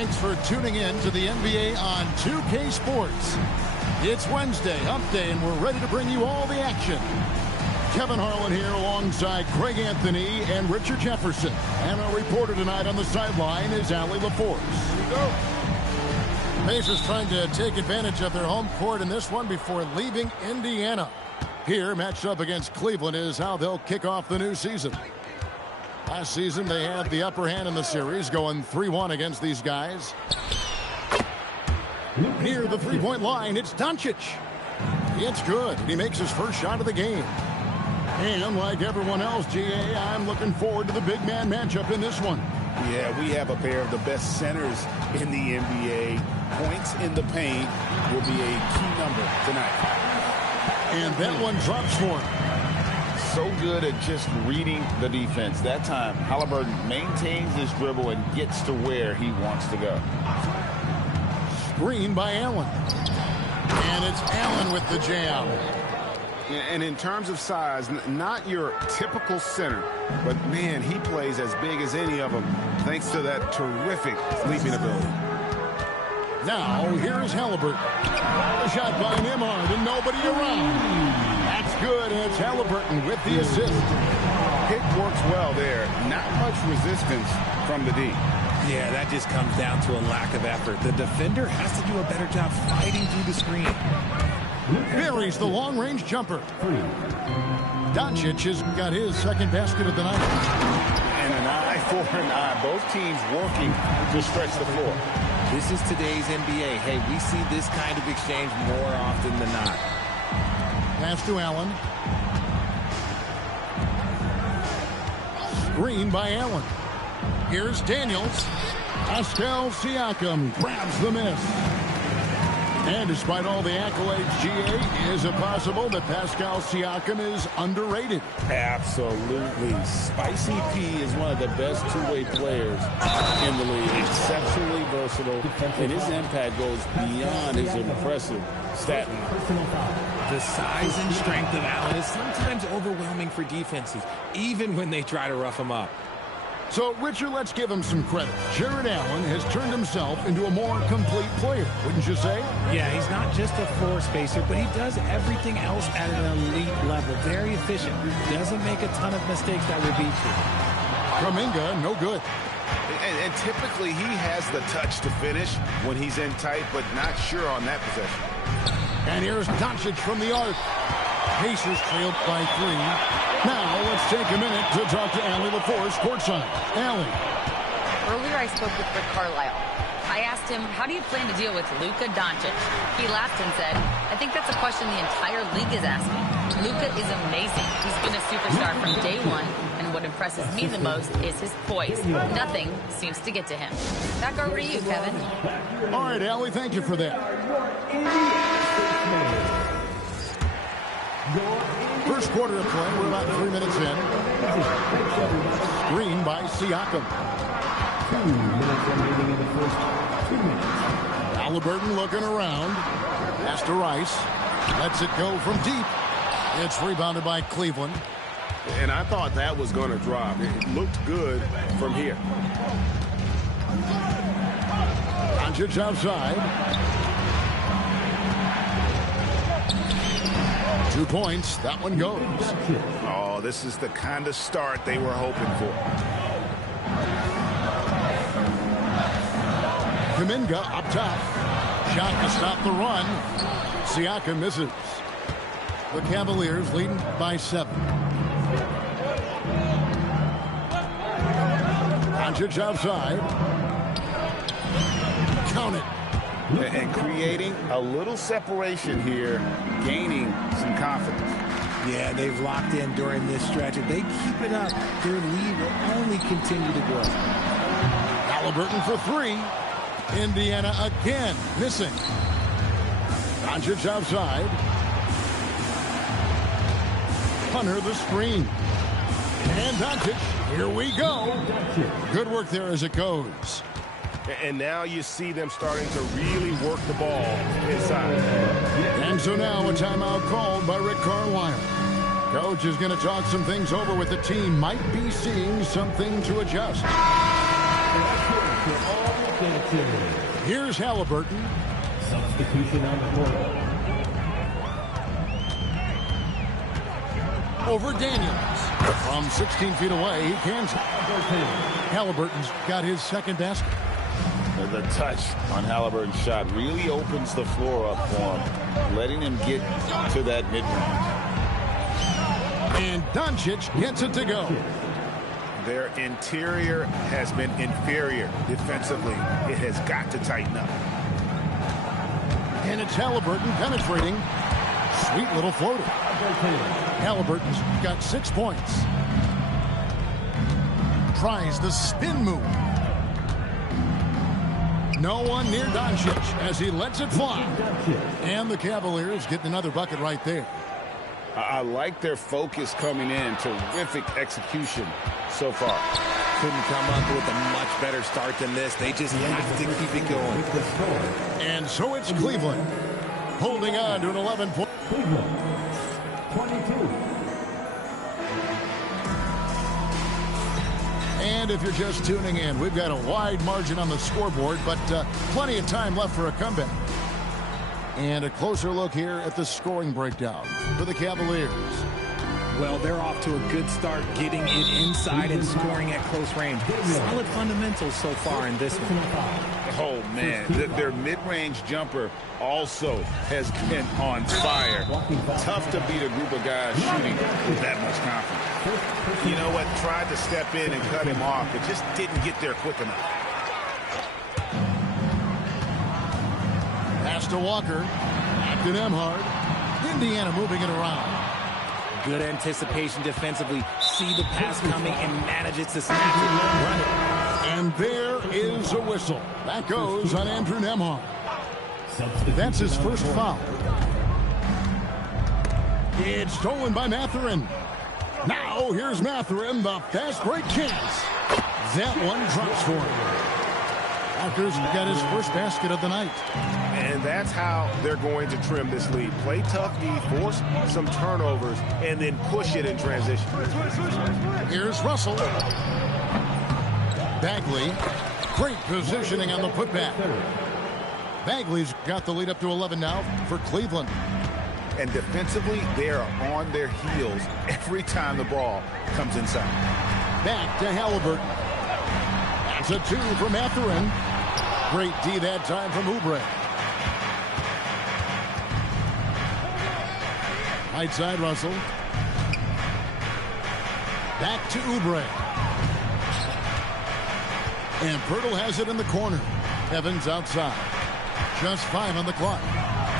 Thanks for tuning in to the NBA on 2K Sports. It's Wednesday, hump day, and we're ready to bring you all the action. Kevin Harlan here alongside Craig Anthony and Richard Jefferson. And our reporter tonight on the sideline is Allie LaForce. Here we go. Pacers trying to take advantage of their home court in this one before leaving Indiana. Here, matched up against Cleveland, is how they'll kick off the new season. Last season, they had the upper hand in the series, going 3-1 against these guys. Near the three-point line, it's Doncic. It's good. He makes his first shot of the game. And like everyone else, GA, I'm looking forward to the big man matchup in this one. Yeah, we have a pair of the best centers in the NBA. Points in the paint will be a key number tonight. And that one drops for him. So good at just reading the defense. That time, Halliburton maintains his dribble and gets to where he wants to go. Screen by Allen. And it's Allen with the jam. And in terms of size, not your typical center, but man, he plays as big as any of them thanks to that terrific leaping ability. Now, here's Halliburton. A shot by Nimard and nobody around. That's good, and it's Halliburton with the assist. Pick works well there. Not much resistance from the D. Yeah, that just comes down to a lack of effort. The defender has to do a better job fighting through the screen. Buries the long-range jumper. Doncic has got his second basket of the night. And an eye for an eye. Both teams working to stretch the floor. This is today's NBA. Hey, we see this kind of exchange more often than not. Pass to Allen. Screen by Allen. Here's Daniels. Pascal Siakam grabs the miss. And despite all the accolades, GA, is it possible that Pascal Siakam is underrated? Absolutely. Spicy P is one of the best two-way players in the league. Exceptionally versatile, and his impact goes beyond his impressive stat line. The size and strength of Allen is sometimes overwhelming for defenses, even when they try to rough him up. So, Richard, let's give him some credit. Jared Allen has turned himself into a more complete player, wouldn't you say? Yeah, he's not just a floor spacer, but he does everything else at an elite level. Very efficient. Doesn't make a ton of mistakes that will beat you. Kuminga, no good. And typically he has the touch to finish when he's in tight, but not sure on that possession. And here's Doncic from the arc. Pacers trailed by 3. Now, let's take a minute to talk to Allie LaForce courtside. Allie. Earlier, I spoke with Rick Carlisle. I asked him, how do you plan to deal with Luka Doncic? He laughed and said, I think that's a question the entire league is asking. Luka is amazing. He's been a superstar from day one, and what impresses me the most is his poise. Nothing seems to get to him. Back over to you, Kevin. All right, Allie, thank you for that. First quarter of play, we're about 3 minutes in. Screen by Siakam. 2 minutes remaining in the first 2 minutes. Halliburton looking around. Pass to Rice. Lets it go from deep. It's rebounded by Cleveland. And I thought that was going to drop. It looked good from here. Doncic outside. 2 points. That one goes. Oh, this is the kind of start they were hoping for. Kuminga up top. Shot to stop the run. Siakam misses. The Cavaliers leading by 7. Doncic outside. Count it. And creating a little separation here, gaining some confidence. Yeah, they've locked in during this stretch. If they keep it up, their lead will only continue to grow. Halliburton for 3. Indiana again missing. Doncic outside. Hunter the screen. And Doncic, here we go. Good work there as it goes. And now you see them starting to really work the ball inside. And so now a timeout called by Rick Carlisle. Coach is going to talk some things over with the team. Might be seeing something to adjust. Here's Halliburton. Substitution on the court. Over Daniels. From 16 feet away, he cans it. Halliburton's got his second basket. The touch on Halliburton's shot really opens the floor up for him, letting him get to that mid-range. And Doncic gets it to go. Their interior has been inferior defensively. It has got to tighten up. And it's Halliburton penetrating. Sweet little floater. Halliburton's got 6 points. Tries the spin move. No one near Doncic as he lets it fly. And the Cavaliers getting another bucket right there. I like their focus coming in. Terrific execution so far. Couldn't come up with a much better start than this. They just have to keep it going. And so it's Cleveland holding on to an 11-point. Cleveland, 22. And if you're just tuning in, we've got a wide margin on the scoreboard, but plenty of time left for a comeback. And a closer look here at the scoring breakdown for the Cavaliers. Well, they're off to a good start getting it inside and scoring at close range. Solid fundamentals so far in this one. Oh, man. Their mid-range jumper also has been on fire. Tough to beat a group of guys shooting with that much confidence. You know what? Tried to step in and cut him off, but just didn't get there quick enough. Pass to Walker. Back to Nembhard. Indiana moving it around. Good anticipation defensively. See the pass coming and manages to snap it. Run it. And there is a whistle. That goes on Andrew Nembhard. That's his first foul. It's stolen by Mathurin. Now here's Mathurin, the fast break chance. That one drops for him. Walker's got his first basket of the night. And that's how they're going to trim this lead. Play tough D, force some turnovers, and then push it in transition. Here's Russell. Bagley. Great positioning on the putback. Bagley's got the lead up to 11 now for Cleveland. And defensively, they are on their heels every time the ball comes inside. Back to Halliburton. That's a 2 from Mathurin. Great D that time from Oubre. Right side, Russell. Back to Oubre. And Pirtle has it in the corner. Evans outside. Just 5 on the clock.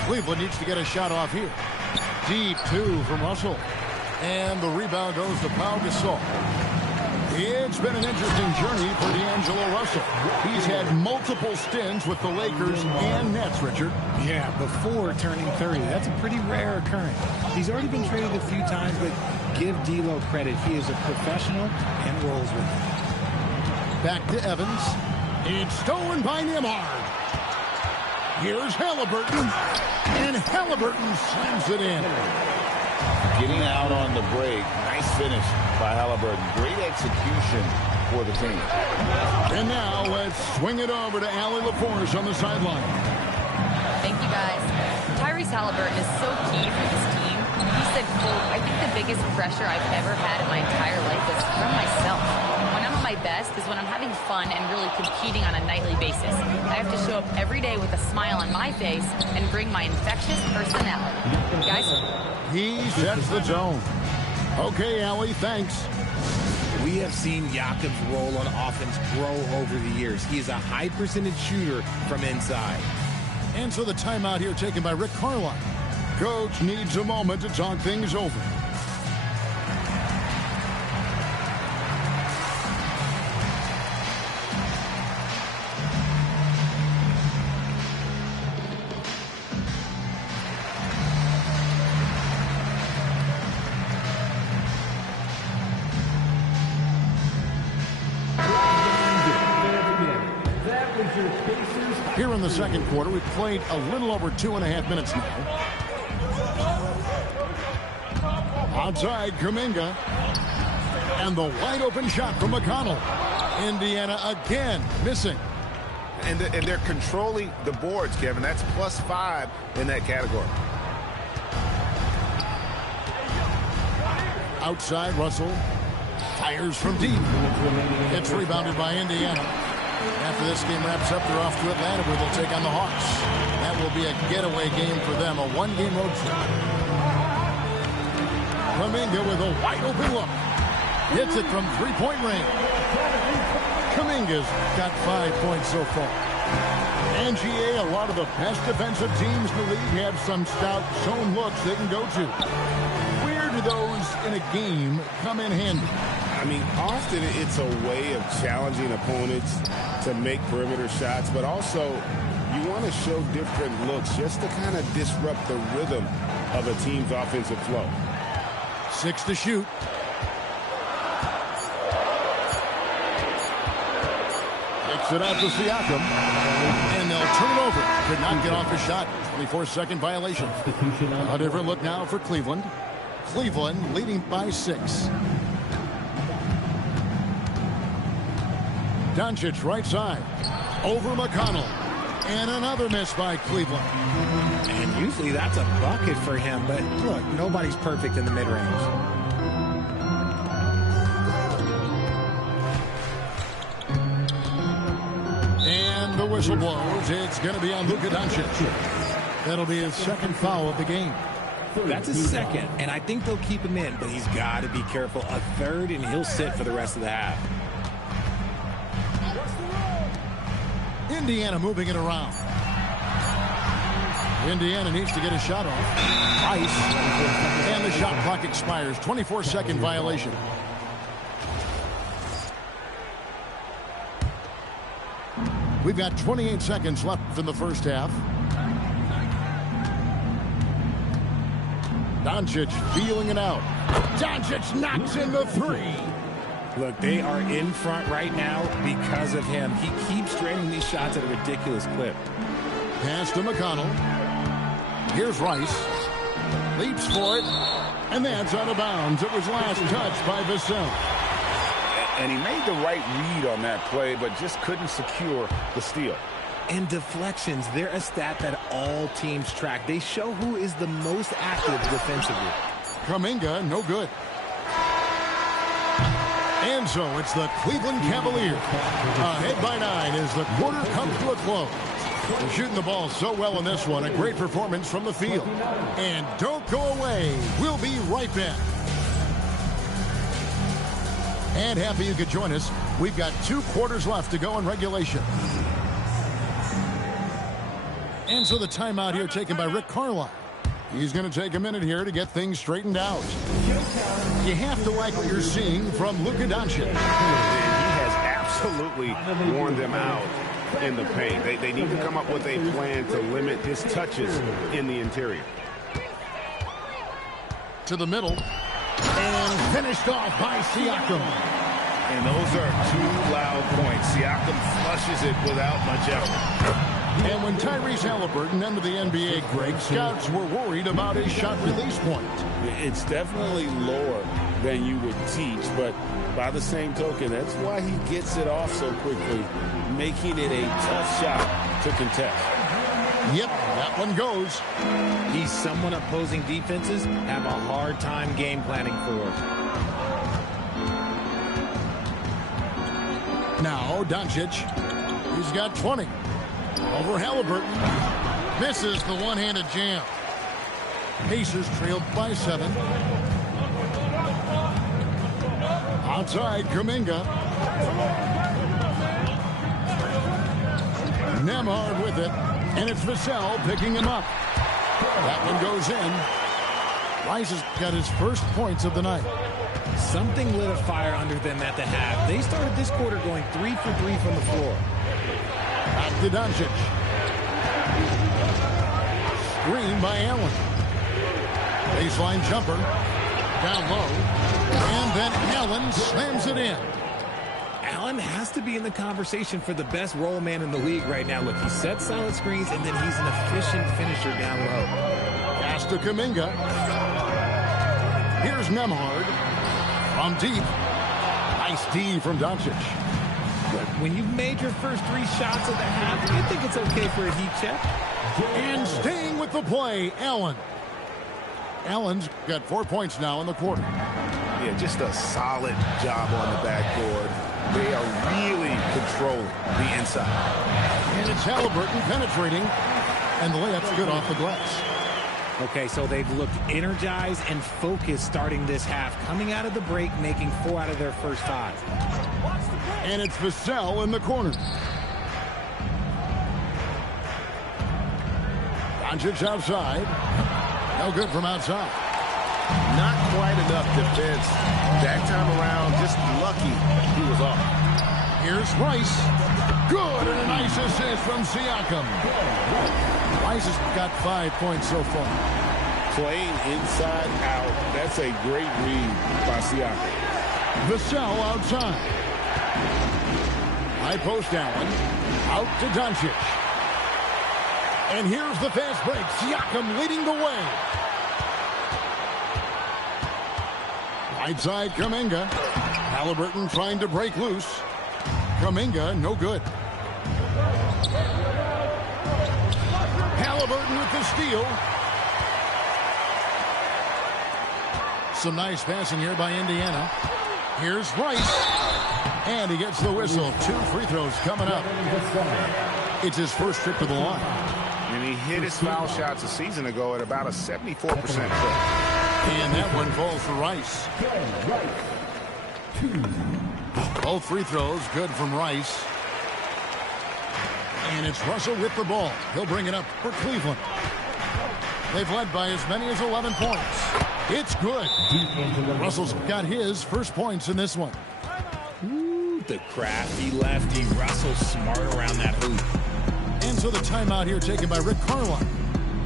Cleveland needs to get a shot off here. Deep 2 from Russell. And the rebound goes to Pau Gasol. It's been an interesting journey for D'Angelo Russell. He's had multiple stints with the Lakers and Nets, Richard. Yeah, before turning 30. That's a pretty rare occurrence. He's already been traded a few times, but give D'Lo credit. He is a professional and rolls with it. Back to Evans. It's stolen by Nembhard. Here's Halliburton. And Halliburton slams it in. Getting out on the break. Nice finish by Halliburton. Great execution for the team. And now let's swing it over to Allie LaForce on the sideline. Thank you, guys. Tyrese Halliburton is so key for this team. He said, quote, I think the biggest pressure I've ever had in my entire life is from myself. When I'm at my best is when I'm having fun and really competing on a nightly basis. I have to show up every day with a smile on my face and bring my infectious personality. Guys? He sets the tone. Okay, Allie, thanks. We have seen Jakob's role on offense grow over the years. He is a high percentage shooter from inside. And so the timeout here taken by Rick Carlisle. Coach needs a moment to talk things over. Here in the second quarter, we've played a little over 2.5 minutes now. Outside, Kuminga. And the wide open shot from McConnell. Indiana again missing. And they're controlling the boards, Kevin. That's +5 in that category. Outside, Russell fires from deep. It's rebounded by Indiana. After this game wraps up, they're off to Atlanta where they'll take on the Hawks. That will be a getaway game for them, a one-game road trip. Kuminga with a wide-open look. Hits it from three-point range. Kuminga's got 5 points so far. And GA, a lot of the best defensive teams in the league have some stout zone looks they can go to. Where do those in a game come in handy? I mean, often it's a way of challenging opponents to make perimeter shots, but also you want to show different looks just to kind of disrupt the rhythm of a team's offensive flow. 6 to shoot. Kicks it out to Siakam. And they'll turn it over. Could not get off the shot. 24-second violation. A different look now for Cleveland. Cleveland leading by 6. Doncic right side. Over McConnell. And another miss by Cleveland. And usually that's a bucket for him, but look, nobody's perfect in the mid-range. And the whistle blows. It's going to be on Luka Doncic. That'll be his second foul of the game. That's his second, and I think they'll keep him in, but he's got to be careful. A third, and he'll sit for the rest of the half. Indiana moving it around. Indiana needs to get a shot off. Ice. And the shot clock expires. 24-second violation. We've got 28 seconds left in the first half. Doncic feeling it out. Doncic knocks in the three. Look, they are in front right now because of him. He keeps draining these shots at a ridiculous clip. Pass to McConnell. Here's Rice. Leaps for it. And that's out of bounds. It was last touched by Vassell. And he made the right read on that play, but just couldn't secure the steal. And deflections, they're a stat that all teams track. They show who is the most active defensively. Kuminga, no good. And so it's the Cleveland Cavaliers. Ahead by 9 as the quarter comes to a close. They're shooting the ball so well in this one. A great performance from the field. And don't go away. We'll be right back. And happy you could join us. We've got 2 quarters left to go in regulation. And so the timeout here taken by Rick Carlisle. He's going to take a minute here to get things straightened out. You have to like what you're seeing from Luka Doncic. He has absolutely worn them out in the paint. They need to come up with a plan to limit his touches in the interior. To the middle. And finished off by Siakam. And those are 2 loud points. Siakam flushes it without much effort. And when Tyrese Halliburton entered the NBA, Greg, scouts were worried about his shot release point. It's definitely lower than you would teach, but by the same token, that's why he gets it off so quickly, making it a tough shot to contest. Yep, that one goes. He's someone opposing defenses have a hard time game planning for. Now, Doncic, he's got 20. Over Halliburton. Misses the one-handed jam. Pacers trailed by 7. Outside, Kuminga. Nembhard with it. And it's Vassell picking him up. That one goes in. Rice has got his first points of the night. Something lit a fire under them at the half. They started this quarter going 3 for 3 from the floor. Back to Doncic. Screen by Allen. Baseline jumper. Down low. And then Allen slams it in. Allen has to be in the conversation for the best roll man in the league right now. Look, he sets solid screens, and then he's an efficient finisher down low. Pass to Kuminga. Here's Nembhard. From deep. Nice D from Doncic. When you've made your first 3 shots of the half, I think it's okay for a heat check. And staying with the play, Allen. Allen's got 4 points now in the quarter. Yeah, just a solid job on the backboard. They are really controlling the inside. And it's Halliburton penetrating, and the layup's good off the glass. Okay, so they've looked energized and focused starting this half, coming out of the break, making 4 out of their first 5. And it's Vassell in the corner. Doncic outside. No good from outside. Not quite enough defense. That time around, just lucky he was off. Here's Rice. Good, and a nice assist from Siakam. Rice has got 5 points so far. Playing inside out. That's a great read by Siakam. Vassell outside. High post Allen. Out to Doncic. And here's the fast break. Siakam leading the way. Right side, Kuminga. Halliburton trying to break loose. Kuminga, no good. Halliburton with the steal. Some nice passing here by Indiana. Here's Rice. And he gets the whistle. 2 free throws coming up. It's his first trip to the line. And he hit his foul shots a season ago at about a 74% clip. And that one falls for Rice. Both free throws good from Rice. And it's Russell with the ball. He'll bring it up for Cleveland. They've led by as many as 11 points. It's good. Russell's got his first points in this one. Ooh, the crafty lefty. Russell smart around that hoop. And so the timeout here taken by Rick Carlisle.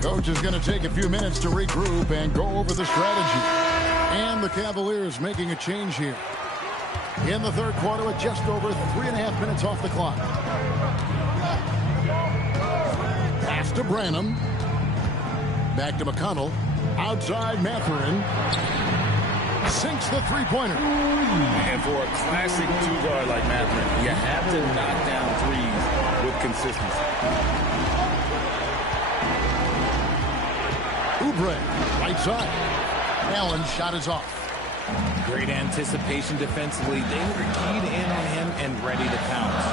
Coach is going to take a few minutes to regroup and go over the strategy. And the Cavaliers making a change here. In the third quarter with just over 3.5 minutes off the clock. Pass to Branham. Back to McConnell. Outside Mathurin. Sinks the three-pointer. And for a classic 2-guard like Mathurin, you have to knock down threes with consistency. Oubre, right side. Allen's shot is off. Great anticipation defensively. They were keyed in on him and ready to pounce.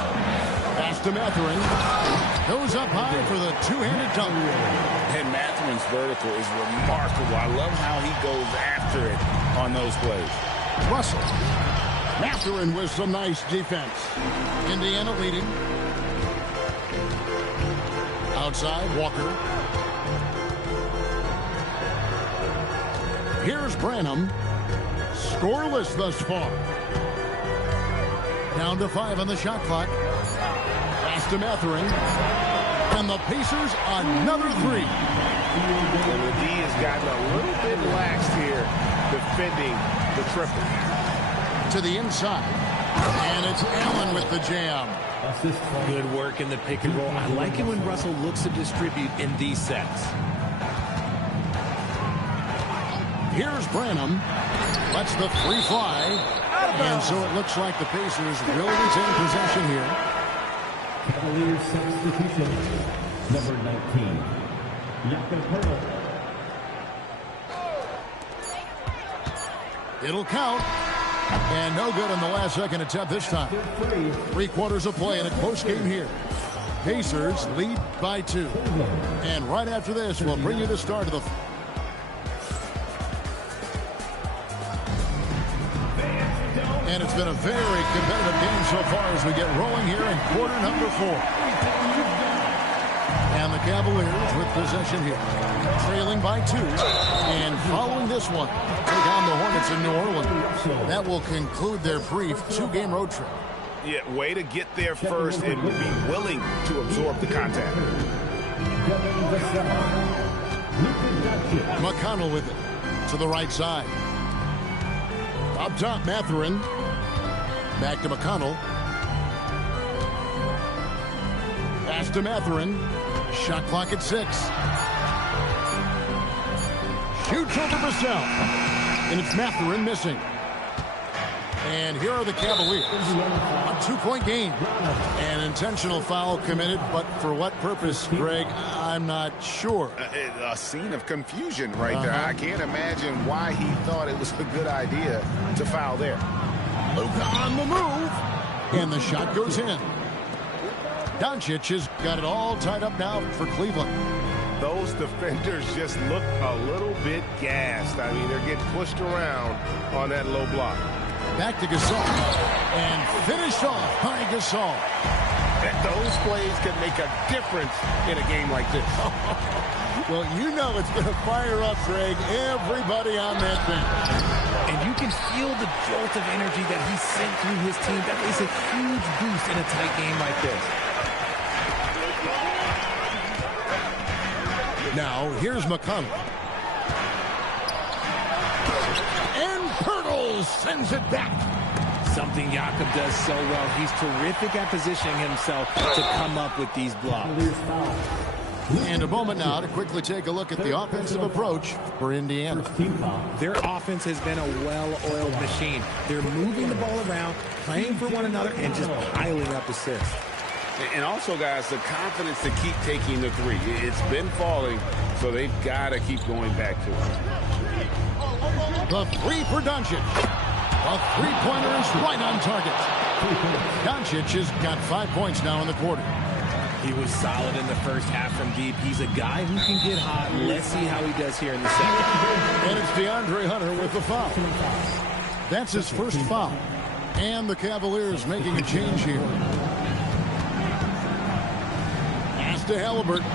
Pass to Mathurin. Goes up high for the two-handed dunk. And Mathurin's vertical is remarkable. I love how he goes after it on those plays. Russell. Mathurin with some nice defense. Indiana leading. Outside, Walker. Here's Branham. Scoreless thus far. Down to 5 on the shot clock. Pass to Mathurin. And the Pacers another 3. And the D has gotten a little bit lax here defending the triple. To the inside. And it's Allen with the jam. Good work in the pick and roll. I like it when Russell looks to distribute in these sets. Here's Branham. Lets the free fly. And so it looks like the Pacers will retain possession here. Cavaliers substitution, number 19. It'll count. And no good on the last second attempt this time. 3 quarters of play in a close game here. Pacers lead by 2. And right after this, we'll bring you the start of the... And it's been a very competitive game so far as we get rolling here in quarter number 4. And the Cavaliers with possession here. Trailing by 2. And following this one, take on the Hornets in New Orleans. That will conclude their brief 2-game road trip. Yeah, way to get there first and be willing to absorb the contact. McConnell with it to the right side. Up top, Mathurin. Back to McConnell. Pass to Mathurin. Shot clock at 6. Shoots over Vassell. And it's Mathurin missing. And here are the Cavaliers. A 2-point game. An intentional foul committed, but for what purpose, Greg? I'm not sure. A scene of confusion right there. I can't imagine why he thought it was a good idea to foul there. Luka on the move. And the shot goes in. Doncic has got it all tied up now for Cleveland. Those defenders just look a little bit gassed. I mean, they're getting pushed around on that low block. Back to Gasol. And finished off by Gasol. And those plays can make a difference in a game like this. Well, you know it's going to fire up, Greg, everybody on that bench. And you can feel the jolt of energy that he sent through his team. That is a huge boost in a tight game like this. Now, here's McConnell. And Pirtle sends it back. Something Jakob does so well. He's terrific at positioning himself to come up with these blocks. And a moment now to quickly take a look at the offensive approach for Indiana. Their offense has been a well-oiled machine. They're moving the ball around, playing for one another, and just piling up assists. And also, guys, the confidence to keep taking the three. It's been falling, so they've got to keep going back to it. The three for Doncic. A three-pointer is right on target. Doncic has got 5 points now in the quarter. He was solid in the first half from deep. He's a guy who can get hot. Let's see how he does here in the second. And it's DeAndre Hunter with the foul. That's his first foul. And the Cavaliers making a change here. Pass to Halliburton.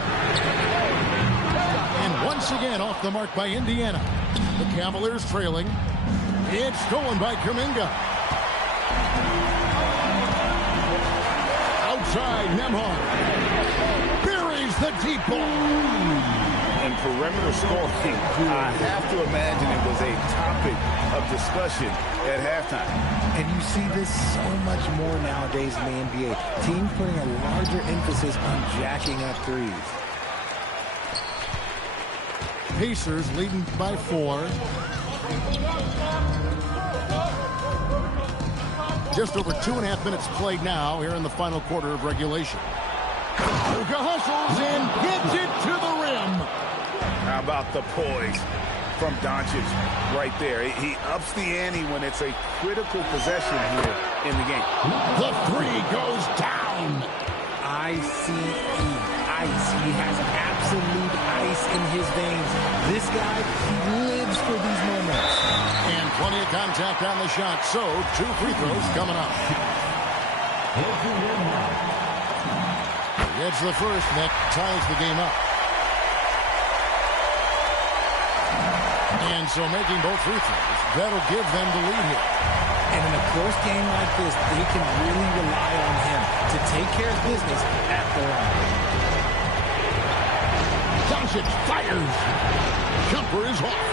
And once again off the mark by Indiana. The Cavaliers trailing. It's stolen by Kuminga. Outside, Nembhard buries the deep ball. And perimeter scoring, I have to imagine it was a topic of discussion at halftime. And you see this so much more nowadays in the NBA. Teams putting a larger emphasis on jacking up threes. Pacers leading by 4. Just over 2.5 minutes played now here in the final quarter of regulation. Luka hustles and hits it to the rim. How about the poise from Doncic right there? He ups the ante when it's a critical possession here in the game. The three goes down. ICE. Ice. He has absolute ice in his veins. This guy, he lives for these moments. And plenty of contact on the shot, so 2 free throws coming up. It's the first that ties the game up. And so making both free throws, that'll give them the lead here. And in a close game like this, they can really rely on him to take care of business at the line. Doncic fires. Jumper is off.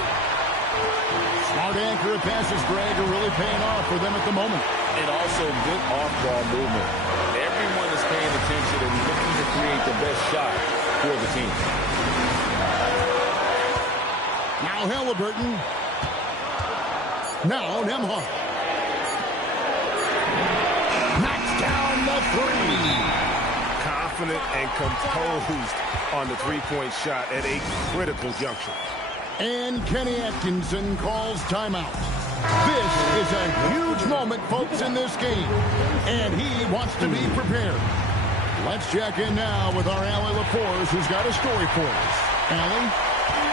Smart accurate passes, Greg, are really paying off for them at the moment. And also good off-ball movement. Everyone is paying attention and looking to create the best shot for the team. Now Halliburton. Now Nembhard. Knocks down the three. Confident and composed on the three-point shot at a critical juncture. And Kenny Atkinson calls timeout. This is a huge moment, folks, in this game. And he wants to be prepared. Let's check in now with our Allie LaForce, who's got a story for us. Allie?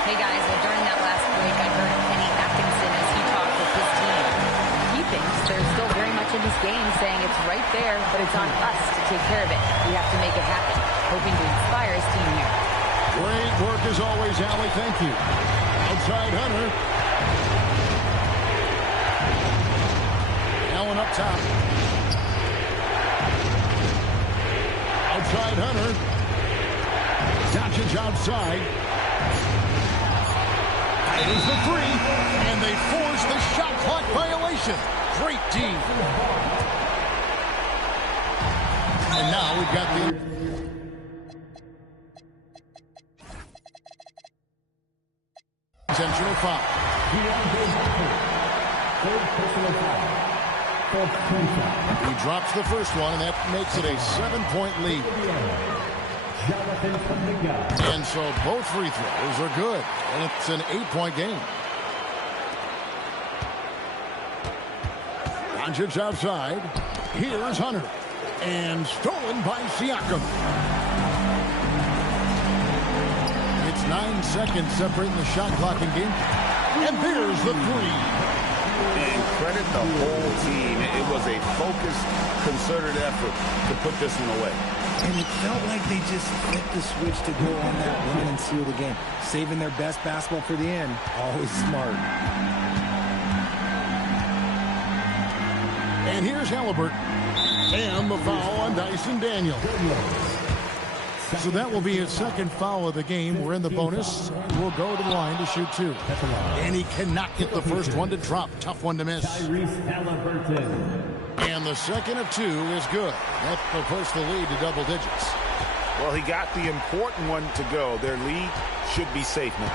Hey, guys. Well, during that last break, I heard Kenny Atkinson as he talked with his team. He thinks they're still very much in this game, saying it's right there, but it's on us to take care of it. We have to make it happen, hoping to inspire his team here. Great work as always, Allie. Thank you. Outside Hunter. Allen up top. Outside Hunter. Doncic outside. It is the three, and they force the shot clock violation. Great team. And now we've got the intentional foul. He drops the first one, and that makes it a 7-point lead. And so both free throws are good, and it's an 8-point game. Doncic outside. Here's Hunter. And stolen by Siakam. It's 9 seconds separating the shot clock in game. And there's the three. And credit the whole team. It was a focused, concerted effort to put this one away. And it felt like they just flipped the switch to go on that run and seal the game. Saving their best basketball for the end. Always smart. And here's Halliburton. And the foul on Dyson Daniel. So that will be his second foul of the game. We're in the bonus. We'll go to the line to shoot two. And he cannot get the first one to drop. Tough one to miss. And the second of two is good. That will push the lead to double digits. Well, he got the important one to go. Their lead should be safe now.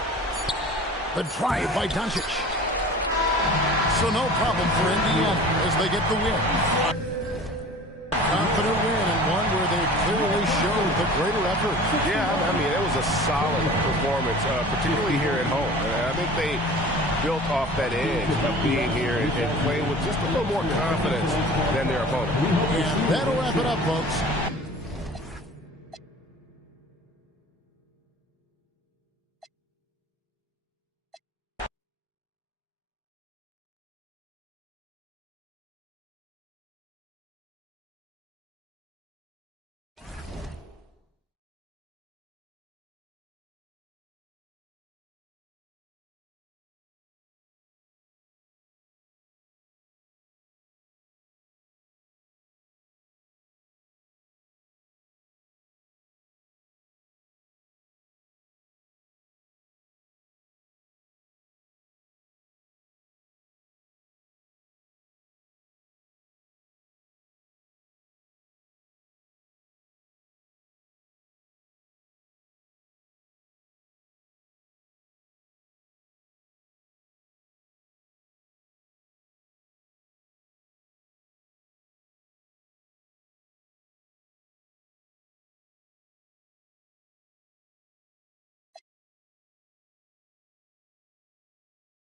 The drive by Doncic. So no problem for Indiana as they get the win. Confident win, and one where they clearly showed the greater effort. Yeah, I mean, it was a solid performance, particularly here at home. And I think they built off that edge of being here and playing with just a little more confidence than their opponent. And that'll wrap it up, folks.